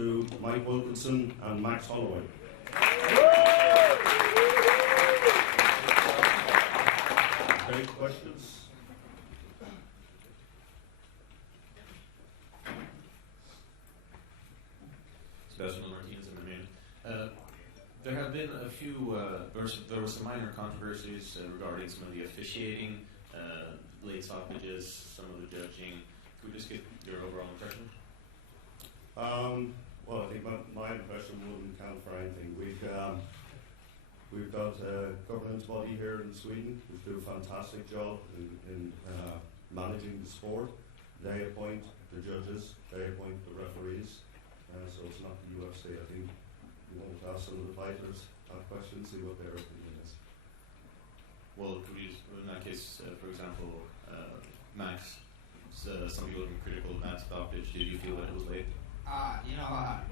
to Mike Wilkinson and Max Holloway. Okay, questions? Sebastian Martinez in the main. There have been a few, there were some minor controversies regarding some of the officiating, late stoppages, some of the judging. Could we just get your overall impression? Well, I think my impression wouldn't count for anything. We've got a governance body here in Sweden which do a fantastic job in managing the sport. They appoint the judges, they appoint the referees, so it's not the UFC. I think you want to ask some of the fighters that question, see what their opinion is. Well, could we, in that case, for example, Max, some people have been critical of that stoppage. Did you feel that it was late?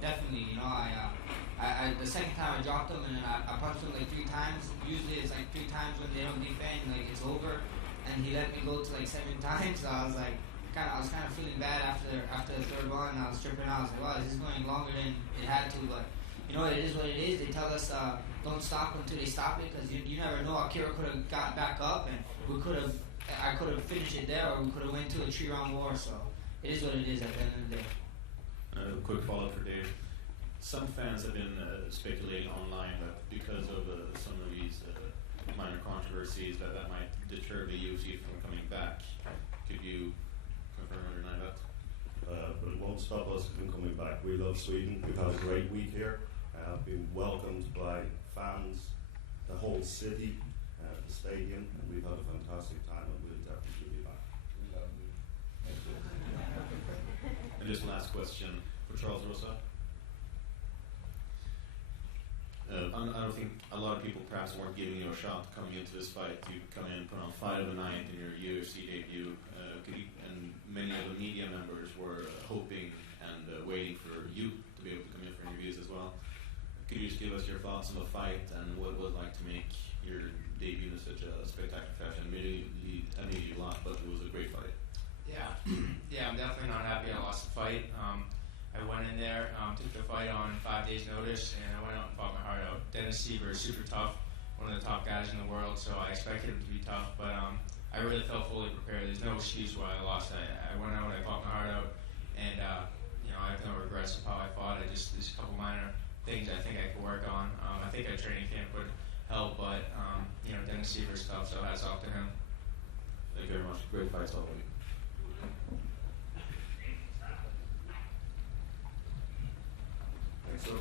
Definitely. I the second time I dropped him, and then I punched him like 3 times. Usually it's like 3 times when they don't defend, like it's over. And he let me go to like 7 times. So I was kind of feeling bad after the third one. I was tripping out. I was like, wow, this is going longer than it had to. But it is what it is. They tell us don't stop until they stop it, because you never know. Akira could have got back up, and I could have finished it there, or we could have went to a 3-round war. So it is what it is at the end of the day. A quick follow-up for Dave. Some fans have been speculating online that because of some of these minor controversies that might deter the UFC from coming back. Could you confirm or deny that? But it won't stop us from coming back. We love Sweden. We've had a great week here. Been welcomed by fans, the whole city, the stadium, and we've had a fantastic time, and we'll definitely be back. And just last question for Charles Rosa. I don't think a lot of people perhaps weren't giving you a shot coming into this fight. You come in, put on fight of the night in your UFC debut, and many of the media members were hoping and waiting for you to be able to come in for interviews as well. Could you just give us your thoughts on the fight and what it was like to make your debut in such a spectacular fashion? Admittedly, I mean, you lost, but it was a great fight. Yeah, I'm definitely not happy I lost the fight. I went in there, took the fight on 5 days' notice, and I went out and fought my heart out. Dennis Seaver is super tough, one of the top guys in the world, so I expected him to be tough, but I really felt fully prepared. There's no excuse why I lost. I went out, I fought my heart out, and I have no regrets of how I fought. There's a couple minor things I think I could work on. I think our training camp would help, but Dennis Seaver's tough, so hats off to him. Thank you very much. Great fights all week. Thanks, so.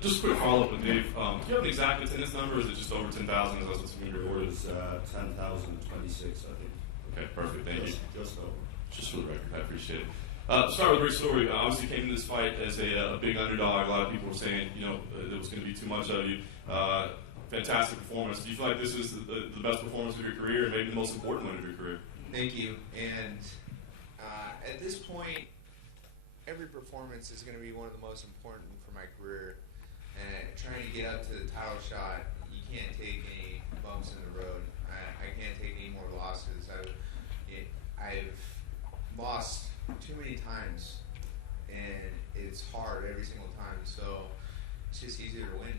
Just a quick follow-up with Dave. Do you have an exact attendance number, or is it just over 10,000? That's what's being reported? It was 10,026, I think. Okay, perfect. Thank you. Just over. Just for the record, I appreciate it. Start with a great story. Obviously, came into this fight as a big underdog. A lot of people were saying, it was going to be too much of you. Fantastic performance. Do you feel like this is the best performance of your career, and maybe the most important one of your career? Thank you. And at this point, every performance is going to be one of the most important for my career. And trying to get up to the title shot, you can't take any bumps in the road. I can't take any more losses. I've lost too many times, and it's hard every single time. So it's just easier to win.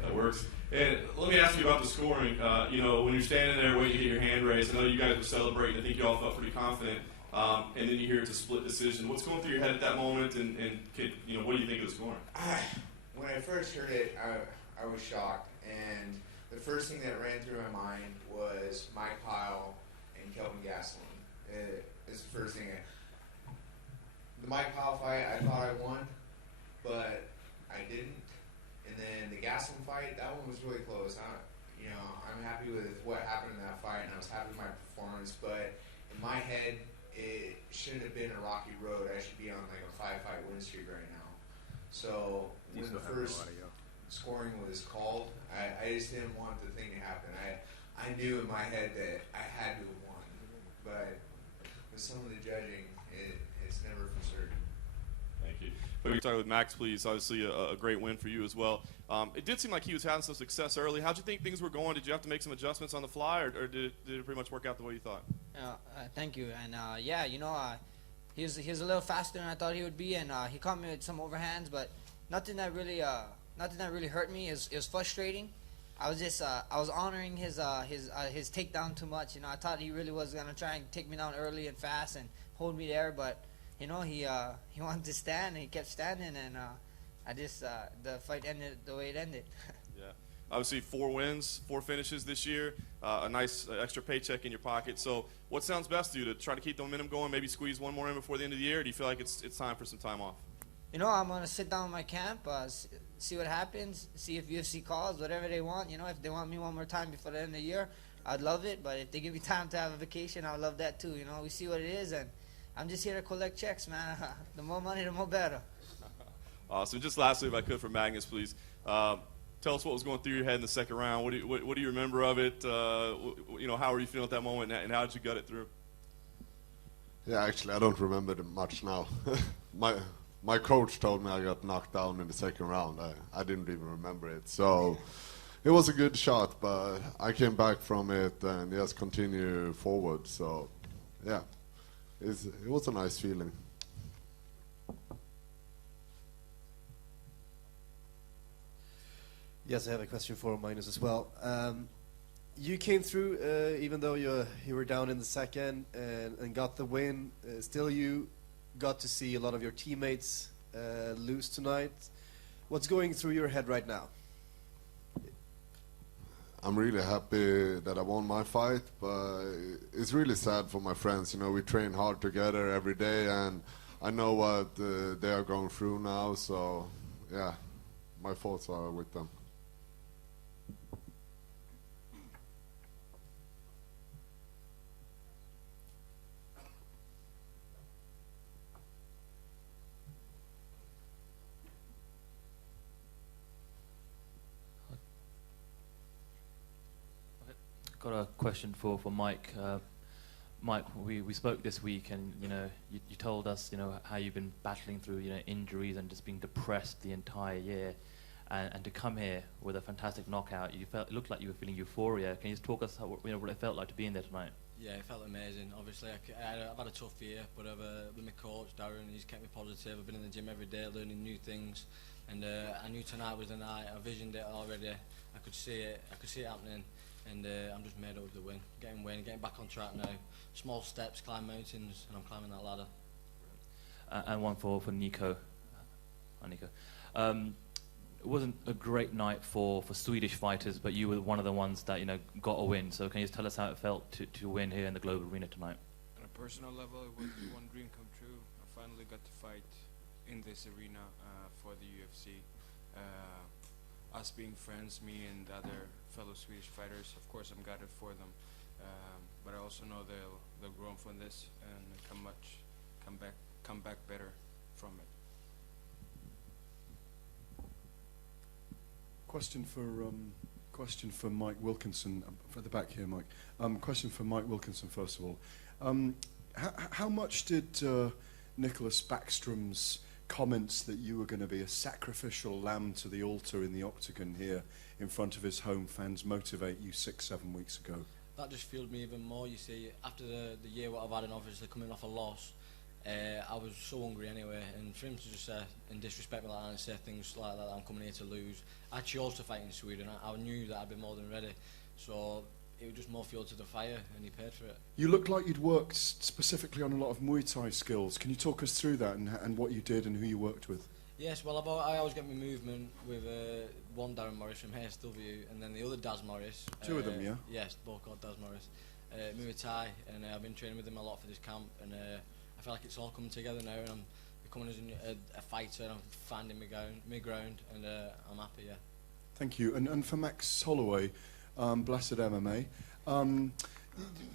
That works. And let me ask you about the scoring. When you're standing there waiting to get your hand raised, I know you guys were celebrating. I think you all felt pretty confident. And then you hear it's a split decision. What's going through your head at that moment? And what do you think of the scoring? When I first heard it, I was shocked. And the first thing that ran through my mind was Mike Pyle and Kelvin Gastelum. It's the first thing. The Mike Pyle fight, I thought I won, but I didn't. And then the Gastelum fight, that one was really close. I'm happy with what happened in that fight, and I was happy with my performance. But in my head, it shouldn't have been a rocky road. I should be on like a 5-fight win streak right now. So when the first scoring was called, I just didn't want the thing to happen. I knew in my head that I had to have won, but with some of the judging, it's never for certain. Thank you. Maybe talk with Max, please. Obviously, a great win for you as well. It did seem like he was having some success early. How'd you think things were going? Did you have to make some adjustments on the fly, or did it pretty much work out the way you thought? Thank you. And yeah, he was a little faster than I thought he would be, and he caught me with some overhands, but nothing that really hurt me. It was frustrating. I was honoring his takedown too much. I thought he really was gonna try and take me down early and fast and hold me there, but he wanted to stand, and he kept standing, and the fight ended the way it ended. Yeah, obviously 4 wins, 4 finishes this year, a nice extra paycheck in your pocket. So, what sounds best to you, to try to keep the momentum going, maybe squeeze one more in before the end of the year? Or do you feel like it's time for some time off? I'm gonna sit down in my camp, see what happens, see if UFC calls, whatever they want. If they want me one more time before the end of the year, I'd love it. But if they give me time to have a vacation, I'd love that too. We see what it is, and I'm just here to collect checks, man. The more money, the more better. Awesome. Just lastly, if I could, for Magnus, please. Tell us what was going through your head in the second round. What do you remember of it? How were you feeling at that moment, and how did you gut it through? Yeah, actually, I don't remember much now. My coach told me I got knocked down in the second round. I didn't even remember it. So it was a good shot, but I came back from it and just continue forward. So, yeah, it was a nice feeling. Yes, I have a question for Magnus as well. You came through, even though you were down in the second and got the win. Still, you got to see a lot of your teammates lose tonight. What's going through your head right now? I'm really happy that I won my fight, but it's really sad for my friends. We train hard together every day, and I know what they are going through now. So, yeah, my thoughts are with them. Got a question for Mike. Mike, we spoke this week, and you told us how you've been battling through injuries and just being depressed the entire year, and to come here with a fantastic knockout, it looked like you were feeling euphoria. Can you just talk us what it felt like to be in there tonight? Yeah, it felt amazing. Obviously, I've had a tough year, but with my coach Darren, he's kept me positive. I've been in the gym every day, learning new things, and I knew tonight was the night. I visioned it already. I could see it happening. And I'm just made up with the win, getting back on track now. Small steps, climb mountains, and I'm climbing that ladder. And one for Nico. Nico. It wasn't a great night for Swedish fighters, but you were one of the ones that got a win. So can you just tell us how it felt to win here in the global arena tonight? On a personal level, it was one dream come true. I finally got to fight in this arena for the UFC. Us being friends, me and other fellow Swedish fighters, of course I'm gutted for them, but I also know they'll grow from this and come back better from it. Question for Mike Wilkinson, for the back here, Mike. Question for Mike Wilkinson first of all. How much did Nicholas Backstrom's comments that you were going to be a sacrificial lamb to the altar in the octagon here in front of his home fans motivate you 6-7 weeks ago? That just fueled me even more. You see, after the year what I've had, and obviously coming off a loss, I was so hungry anyway, and for him to just and disrespect me like that and say things like that, I'm coming here to lose. I chose to fight in Sweden. I knew that I'd be more than ready, so it was just more fuel to the fire, and he paid for it. You looked like you'd worked specifically on a lot of Muay Thai skills. Can you talk us through that and what you did and who you worked with? Yes, well, I always get my movement with one Darren Morris from HSW, and then the other Daz Morris. Two of them, yeah? Yes, both called Daz Morris. Muay Thai, and I've been training with him a lot for this camp, and I feel like it's all coming together now, and I'm becoming a fighter, and I'm finding my ground, and I'm happy, yeah. Thank you. And for Max Holloway, Blessed MMA,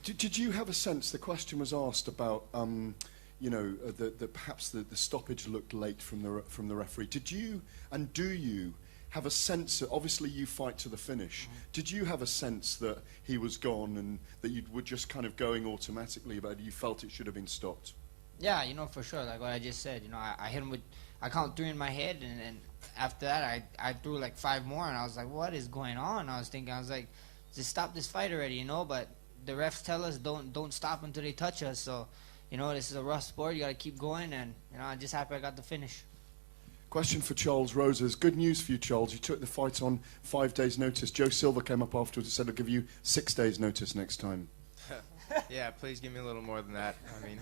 did you have a sense, the question was asked about, that perhaps the stoppage looked late from the referee. Did you, and do you, have a sense that, obviously you fight to the finish, did you have a sense that he was gone and that you were just kind of going automatically, but you felt it should have been stopped? Yeah, for sure, like what I just said, I I count 3 in my head, and after that, I threw like 5 more, and I was like, what is going on? I was like, just stop this fight already, you know. But the refs tell us don't stop until they touch us. So, you know, this is a rough sport. You got to keep going, and you know, I'm just happy I got the finish. Question for Charles Roses. Good news for you, Charles. You took the fight on 5 days' notice. Joe Silva came up afterwards and said, I'll give you 6 days' notice next time. Yeah, please give me a little more than that. I mean,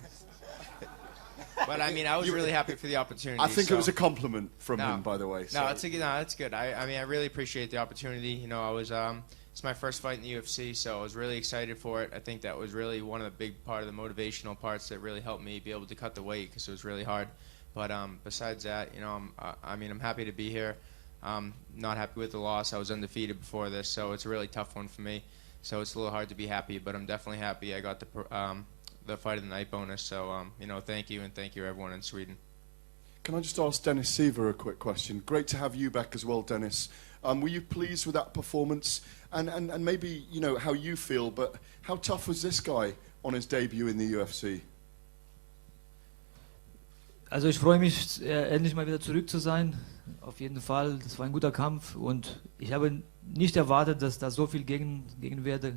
but I mean, I was really happy for the opportunity. I think so. it was a compliment from him, by the way. So. No, it's good. I mean, I really appreciate the opportunity. You know, I was it's my first fight in the UFC, so I was really excited for it. I think that was really one of the big part of the motivational parts that really helped me be able to cut the weight because it was really hard. But besides that, you know, I'm happy to be here. Not happy with the loss. I was undefeated before this, so it's a really tough one for me. So it's a little hard to be happy, but I'm definitely happy I got the fight of the night bonus. So, you know, thank you, and thank you everyone in Sweden. Can I just ask Dennis Seaver a quick question? Great to have you back as well, Dennis. Were you pleased with that performance? And maybe, you know, how you feel, but how tough was this guy on his debut in the UFC? Also ich freue mich, endlich mal wieder zurück zu sein. Auf jeden Fall, das war ein guter Kampf und ich habe nicht erwartet, dass da so viel Gegenwerte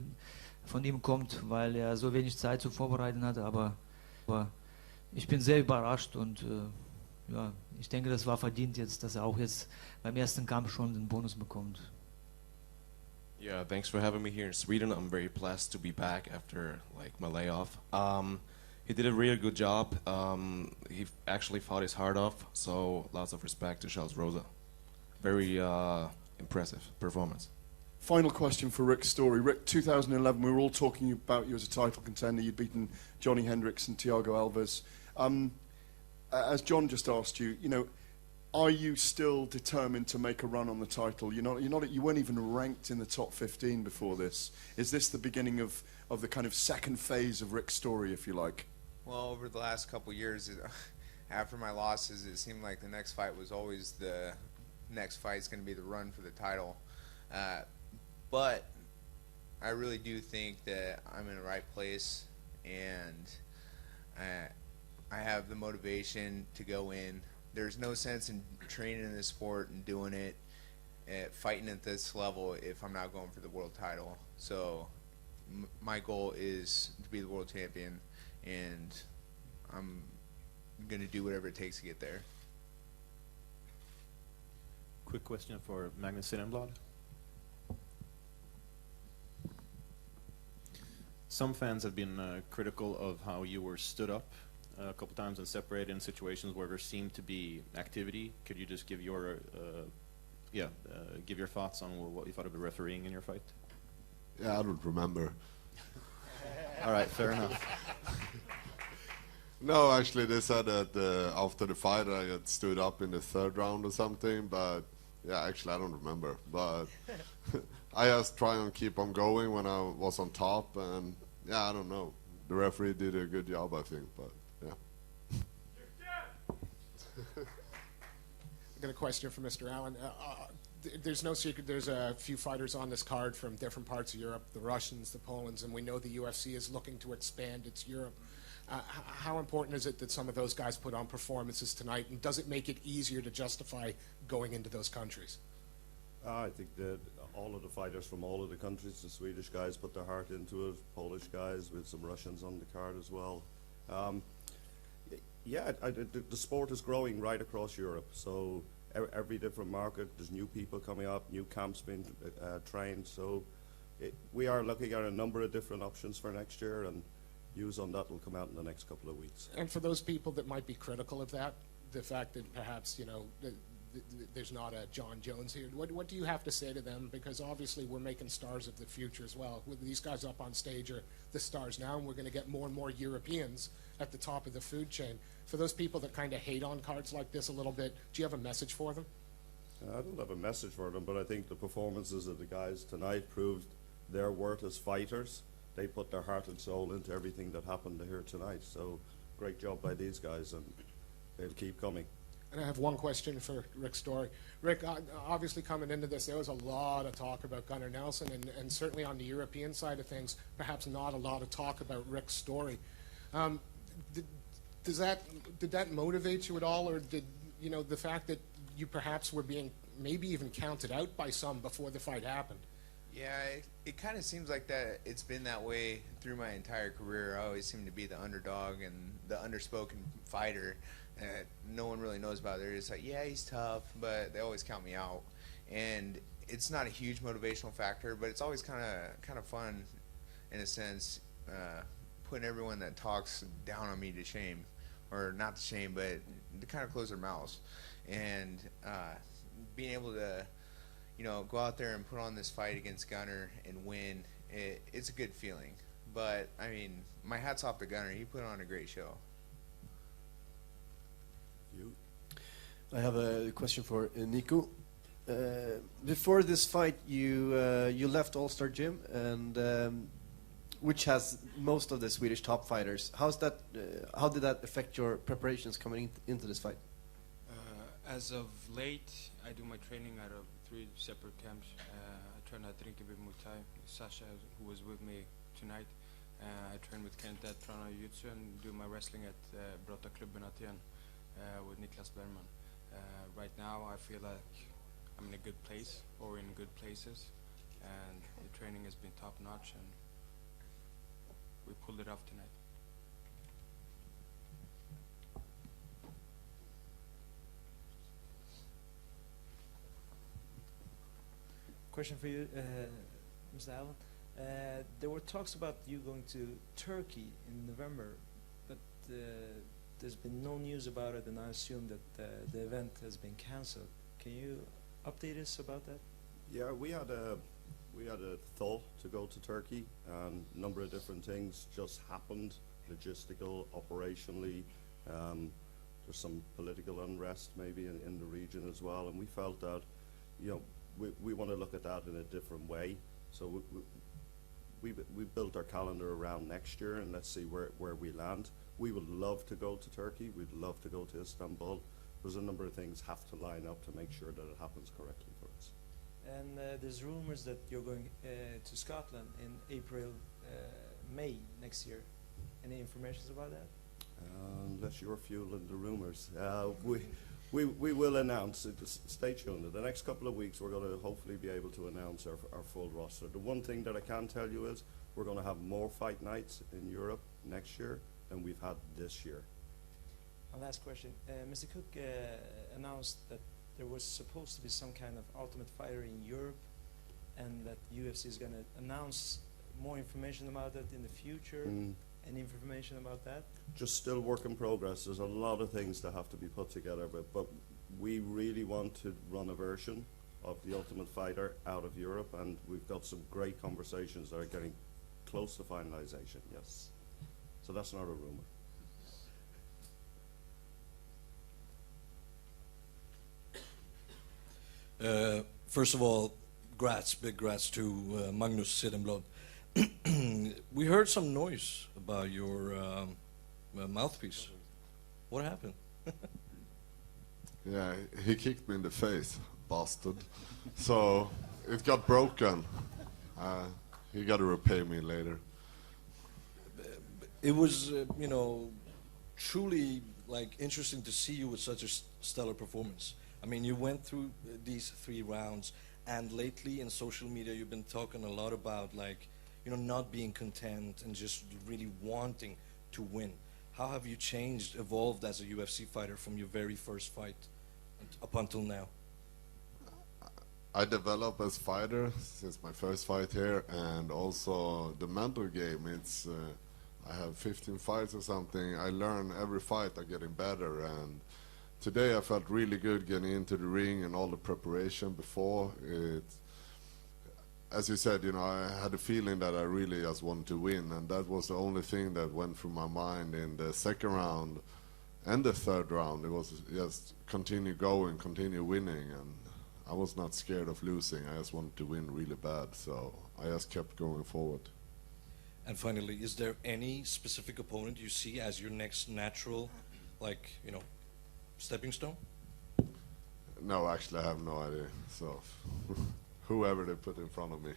von ihm kommt, weil er so wenig Zeit zu vorbereiten hatte, aber ich bin sehr überrascht und ja, ich denke, das war verdient jetzt, dass er auch jetzt beim ersten Kampf schon den Bonus bekommt. Yeah, thanks for having me here in Sweden. I'm very blessed to be back after like my layoff. He did a really good job. He actually fought his heart off, so lots of respect to Charles Rosa. Very impressive performance. Final question for Rick Story. Rick, 2011, we were all talking about you as a title contender. You'd beaten Johnny Hendricks and Thiago Alves. As John just asked you, you know, are you still determined to make a run on the title? You weren't even ranked in the top 15 before this. Is this the beginning of the kind of second phase of Rick's story, if you like? Well, over the last couple years, after my losses, it seemed like the next fight was always the next fight's going to be the run for the title. But I really do think that I'm in the right place, and I have the motivation to go in. There's no sense in training in this sport and doing it, fighting at this level if I'm not going for the world title. So my goal is to be the world champion, and I'm going to do whatever it takes to get there. Quick question for Magnus Sillenblad. Some fans have been critical of how you were stood up a couple times and separated in situations where there seemed to be activity. Could you just give your give your thoughts on what you thought of the refereeing in your fight? Yeah, I don't remember. All right, fair enough. No, actually, they said that after the fight I got stood up in the 3rd round or something, but yeah, actually I don't remember. But I just try and keep on going when I was on top, and yeah, I don't know. The referee did a good job, I think, but yeah. I've got a question for Mr. Allen. There's no secret there's a few fighters on this card from different parts of Europe, the Russians, the Polands, and we know the UFC is looking to expand its Europe. How important is it that some of those guys put on performances tonight, and does it make it easier to justify going into those countries? I think that all of the fighters from all of the countries, the Swedish guys put their heart into it, Polish guys with some Russians on the card as well. The sport is growing right across Europe, so every different market, there's new people coming up, new camps being trained, so we are looking at a number of different options for next year, and news on that will come out in the next couple of weeks. And for those people that might be critical of that, the fact that perhaps, you know, there's not a John Jones here, what do you have to say to them? Because obviously we're making stars of the future as well. With these guys up on stage are the stars now, and we're going to get more and more Europeans at the top of the food chain. For those people that kind of hate on cards like this a little bit, do you have a message for them? I don't have a message for them, but I think the performances of the guys tonight proved their worth as fighters. They put their heart and soul into everything that happened here tonight. So great job by these guys, and they'll keep coming. And I have one question for Rick Story. Rick, obviously coming into this, there was a lot of talk about Gunnar Nelson, and certainly on the European side of things, perhaps not a lot of talk about Rick Story. Did that motivate you at all, or you know, the fact that you perhaps were being maybe even counted out by some before the fight happened. Yeah, it kind of seems like that. It's been that way through my entire career. I always seem to be the underdog and the underspoken fighter that no one really knows about. They're just like, yeah, he's tough, but they always count me out. And it's not a huge motivational factor, but it's always kind of fun, in a sense, putting everyone that talks down on me to shame, or not to shame, but to kind of close their mouths, and being able to, you know, go out there and put on this fight against Gunnar and win. It's a good feeling. But I mean, my hat's off to Gunnar. He put on a great show. I have a question for Nico. Before this fight, you left All Star Gym, and which has most of the Swedish top fighters. How's that? How did that affect your preparations coming into this fight? As of late, I do my training out of 3 separate camps. I train at Rinkeby Muay Thai, Sasha, who was with me tonight. I train with Kent at Trana Jiu-Jitsu and do my wrestling at Brottarklubben Aten with Niklas Bergman. Right now, I feel like I'm in a good place, or in good places, and the training has been top-notch, and we pulled it off tonight. Question for you, Mr. Allen. There were talks about you going to Turkey in November, but there's been no news about it, and I assume that the event has been cancelled. Can you update us about that? Yeah, we had a thought to go to Turkey, and a number of different things just happened, logistical, operationally. There's some political unrest maybe in the region as well, and we felt that, you know, we want to look at that in a different way. So we built our calendar around next year, and let's see where we land. We would love to go to Turkey. We'd love to go to Istanbul. There's a number of things have to line up to make sure that it happens correctly for us. And there's rumors that you're going to Scotland in April, May next year. Any information about that? Unless you're fueling the rumors. We will announce it. Stay tuned. In the next couple of weeks, we're going to hopefully be able to announce our full roster. The one thing that I can tell you is we're going to have more fight nights in Europe next year than we've had this year. One last question. Mr. Cook announced that there was supposed to be some kind of Ultimate Fighter in Europe, and that UFC is going to announce more information about that in the future. Any information about that? Just still work in progress. There's a lot of things that have to be put together, but we really want to run a version of the Ultimate Fighter out of Europe, and we've got some great conversations that are getting close to finalization, yes. So that's not a rumor. First of all, big grats to Magnus Cedenblad. We heard some noise about your mouthpiece. What happened? Yeah, he kicked me in the face, bastard. So it got broken. He got to repay me later. It was, you know, truly like interesting to see you with such a stellar performance. I mean, you went through these 3 rounds, and lately in social media you've been talking a lot about, like, you know, not being content and just really wanting to win. How have you changed, evolved as a UFC fighter from your very first fight up until now? I developed as fighter since my first fight here, and also the mental game. It's I have 15 fights or something. I learn every fight. I'm getting better, and today I felt really good getting into the ring and all the preparation before it. As you said, you know, I had a feeling that I really just wanted to win, and that was the only thing that went through my mind in the second round and the third round. It was just continue going, continue winning, and I was not scared of losing. I just wanted to win really bad, so I just kept going forward. And finally, is there any specific opponent you see as your next natural, like, you know, stepping stone? No, actually, I have no idea. So, whoever they put in front of me.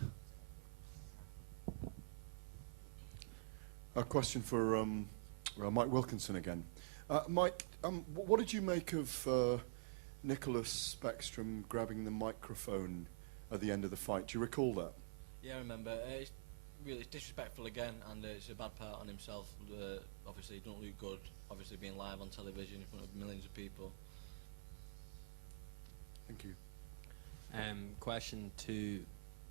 A question for Mike Wilkinson again. Mike, what did you make of Nicholas Backstrom grabbing the microphone at the end of the fight? Do you recall that? Yeah, I remember. It's really disrespectful again, and it's a bad part on himself. Obviously, he don't look good. Obviously, being live on television in front of millions of people. Thank you. Question to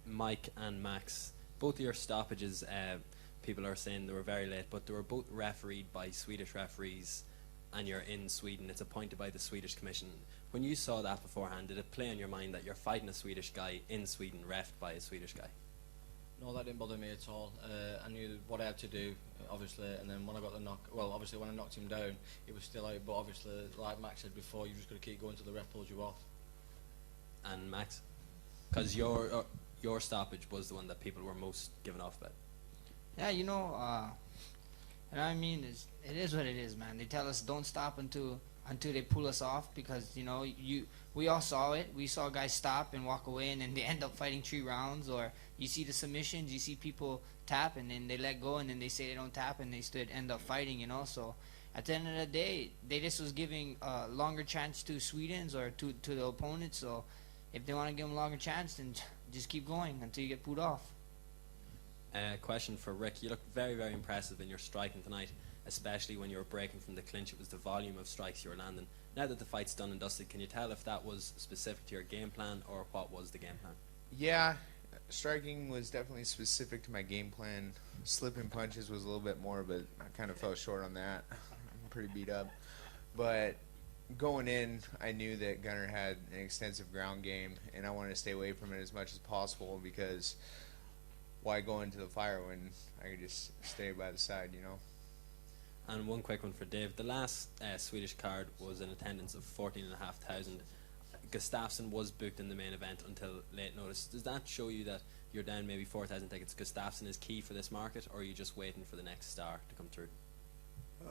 Mike and Max. Both of your stoppages, people are saying they were very late, but they were both refereed by Swedish referees, and you're in Sweden. It's appointed by the Swedish Commission. When you saw that beforehand, did it play on your mind that you're fighting a Swedish guy in Sweden, refed by a Swedish guy? No, that didn't bother me at all. I knew what I had to do, obviously, and then when I got the knock, well, obviously when I knocked him down, he was still out, but obviously, like Max said before, you just got to keep going till the ref pulls you off. And Max? Because your stoppage was the one that people were most given off about. Yeah, you know what I mean, it is what it is, man. They tell us don't stop until they pull us off, because, you know, we all saw it. We saw guys stop and walk away, and then they end up fighting 3 rounds. Or you see the submissions, you see people tap, and then they let go, and then they say they don't tap, and they still end up fighting, you know. So at the end of the day, they just was giving a longer chance to Sweden's or to the opponents. So if they want to give them a longer chance, then just keep going until you get pulled off. Question for Rick. You look very, very impressive in your striking tonight, especially when you were breaking from the clinch. It was the volume of strikes you were landing. Now that the fight's done and dusted, can you tell if that was specific to your game plan, or what was the game plan? Yeah, striking was definitely specific to my game plan. Slipping punches was a little bit more, but I kind of fell short on that. I'm pretty beat up. But going in, I knew that Gunnar had an extensive ground game, and I wanted to stay away from it as much as possible, because why go into the fire when I could just stay by the side, you know? And one quick one for Dave. The last Swedish card was an attendance of 14,500. Gustafsson was booked in the main event until late notice. Does that show you that you're down maybe 4,000 tickets? Gustafsson is key for this market, or are you just waiting for the next star to come through?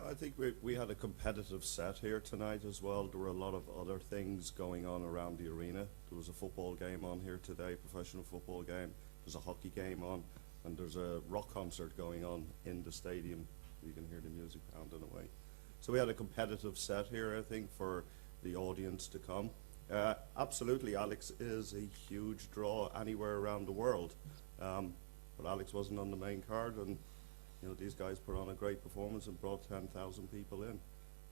I think we had a competitive set here tonight as well. There were a lot of other things going on around the arena. There was a football game on here today, professional football game. There's a hockey game on, and there's a rock concert going on in the stadium. You can hear the music pounding away. So we had a competitive set here, I think, for the audience to come. Absolutely, Alex is a huge draw anywhere around the world. But Alex wasn't on the main card, and you know, these guys put on a great performance and brought 10,000 people in.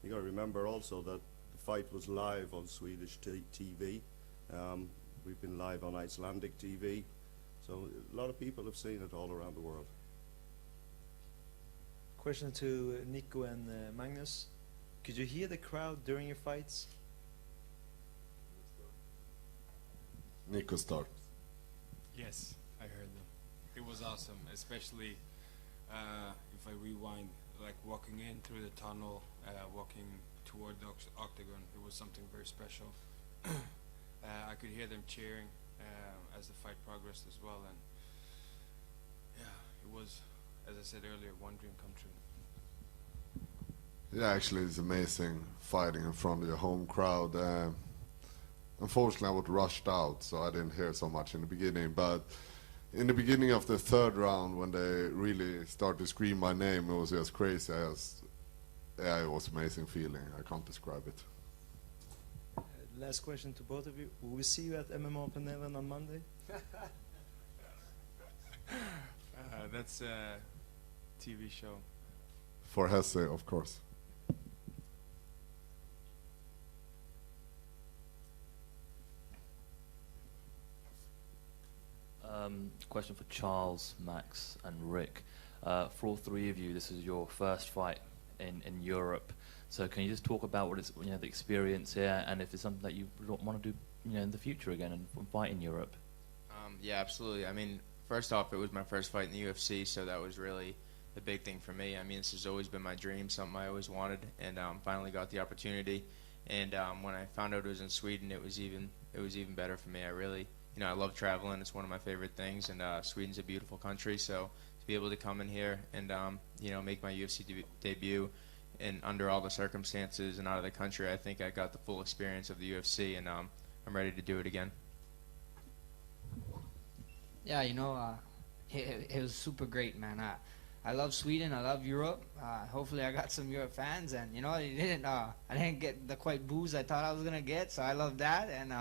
You got to remember also that the fight was live on Swedish TV. We've been live on Icelandic TV. So a lot of people have seen it all around the world. Question to Nico and Magnus. Could you hear the crowd during your fights? Nico, start. Yes, I heard them. It was awesome, especially if I rewind, like walking in through the tunnel, walking toward the octagon. It was something very special. I could hear them cheering as the fight progressed as well, and yeah, it was, as I said earlier, one dream come true. Yeah, actually, it's amazing fighting in front of your home crowd. Unfortunately, I was rushed out, so I didn't hear so much in the beginning. But in the beginning of the third round, when they really started to scream my name, it was just crazy. Yeah, it was an amazing feeling. I can't describe it. Last question to both of you. Will we see you at MMA Panelen on Monday? That's a TV show. For Hesse, of course. Question for Charles, Max, and Rick. For all three of you, this is your first fight in Europe. So can you just talk about what is, you know, the experience here, and if it's something that you want to do, you know, in the future again and fight in Europe? Yeah, absolutely. I mean, first off, it was my first fight in the UFC, so that was really the big thing for me. I mean, this has always been my dream, something I always wanted, and finally got the opportunity. And when I found out it was in Sweden, it was even better for me. I really, you know, I love traveling. It's one of my favorite things, and Sweden's a beautiful country. So to be able to come in here and you know, make my UFC debut, and under all the circumstances and out of the country, I think I got the full experience of the UFC, and I'm ready to do it again. Yeah, you know, it was super great, man. I love Sweden. I love Europe. Hopefully, I got some Europe fans, and I didn't get the quite booze I thought I was gonna get, so I love that. And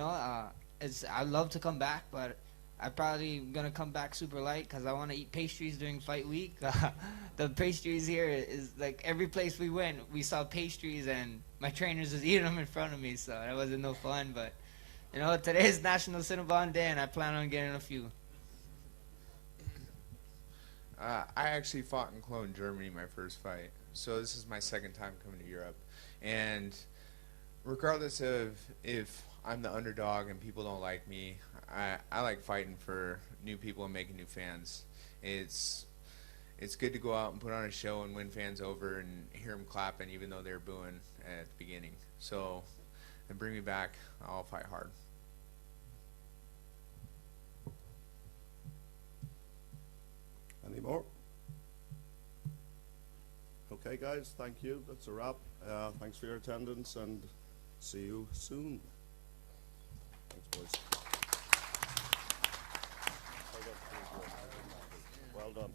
I'd love to come back, but I'm probably gonna come back super light because I want to eat pastries during fight week. The pastries here is like every place we went, we saw pastries, and my trainers was eating them in front of me, so that wasn't no fun. But today is National Cinnabon Day, and I plan on getting a few. I actually fought in Cologne, Germany, my first fight. So this is my second time coming to Europe. And regardless of if I'm the underdog and people don't like me, I like fighting for new people and making new fans. It's good to go out and put on a show and win fans over and hear them clapping even though they're booing at the beginning. So, and bring me back, I'll fight hard. Any more? Okay, guys, thank you. That's a wrap. Thanks for your attendance, and see you soon. Thanks, boys. Well done.